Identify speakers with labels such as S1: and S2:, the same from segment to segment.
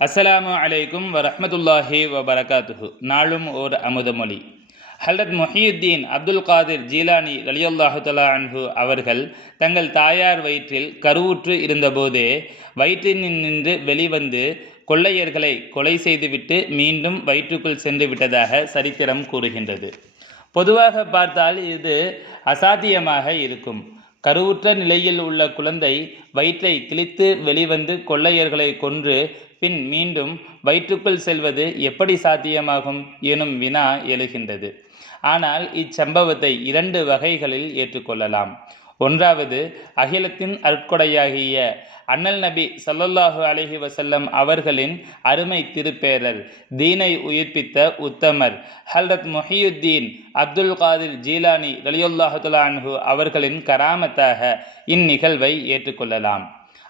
S1: அஸ்ஸலாமு அலைக்கும் வரஹ்மத்துல்லாஹி வபரகாத்துஹு. நாளும் ஓர் அமுதமொழி ஹல்ரத் முஹியுத்தீன் அப்துல் காதிர் ஜீலானி ரலியுல்லாஹு தலா அன்ஹு அவர்கள் தங்கள் தாயார் வயிற்றில் கருவுற்று இருந்தபோதே வயிற்றினின்று வெளிவந்து கொள்ளையர்களை கொலை செய்துவிட்டு மீண்டும் வயிற்றுக்குள் சென்று விட்டதாக சரித்திரம் கூறுகின்றது. பொதுவாக பார்த்தால் இது அசாத்தியமாக இருக்கும். கருவுற்ற நிலையில் உள்ள குழந்தை வயிற்றை கிழித்து வெளிவந்து கொள்ளையர்களை கொன்று பின் மீண்டும் வயிற்றுக்குள் செல்வது எப்படி சாத்தியமாகும் எனும் வினா எழுகின்றது. ஆனால் இச்சம்பவத்தை இரண்டு வகைகளில் ஏற்றுக்கொள்ளலாம். ஒன்றாவது அகிலத்தின் அற்கொடையாகிய அண்ணல் நபி சல்லல்லாஹு அலஹி வசல்லம் அவர்களின் அருமை திருப்பேரர் தீனை உயிர்ப்பித்த உத்தமர் ஹல்ரத் முஹியுத்தீன் அப்துல் காதிர் ஜீலானி ரலியுல்லாஹுலான்ஹு அவர்களின் கராமத்தாக இந்நிகழ்வை ஏற்றுக்கொள்ளலாம்.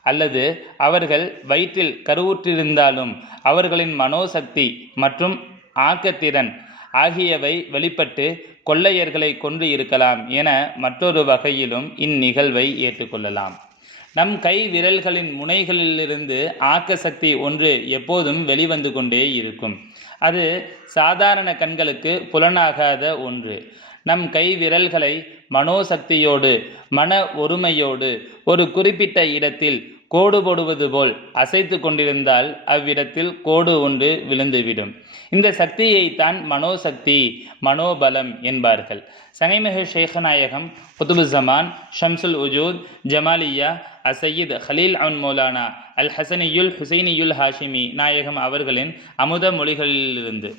S1: அல்லது அவர்கள் வயிற்றில் கருவுற்றிருந்தாலும் அவர்களின் மனோசக்தி மற்றும் ஆக்கத்திறன் ஆகியவை வெளிப்பட்டு கொள்ளையர்களை கொன்று இருக்கலாம் என மற்றொரு வகையிலும் இந்நிகழ்வை ஏற்றுக்கொள்ளலாம். நம் கை விரல்களின் முனைகளிலிருந்து ஆக்க சக்தி ஒன்று எப்போதும் வெளிவந்து கொண்டே இருக்கும். அது சாதாரண கண்களுக்கு புலனாகாத ஒன்று. நம் கை விரல்களை மனோசக்தியோடு மன ஒருமையோடு ஒரு குறிப்பிட்ட இடத்தில் கோடு போடுவது போல் அசைத்து கொண்டிருந்தால் அவ்விடத்தில் கோடு ஒன்று விழுந்துவிடும். இந்த சக்தியைத்தான் மனோசக்தி மனோபலம் என்பார்கள். சனைமிகு ஷேഖநாயகம் குதுபுசமான் ஷம்சுல் உஜூத் ஜமாலியா அசையீத் ஹலீல் அவுன் மௌலானா அல் ஹசனியுல் ஹுசைனியுல் ஹாஷிமி நாயகம் அவர்களின் அமுத மொழிகளிலிருந்து.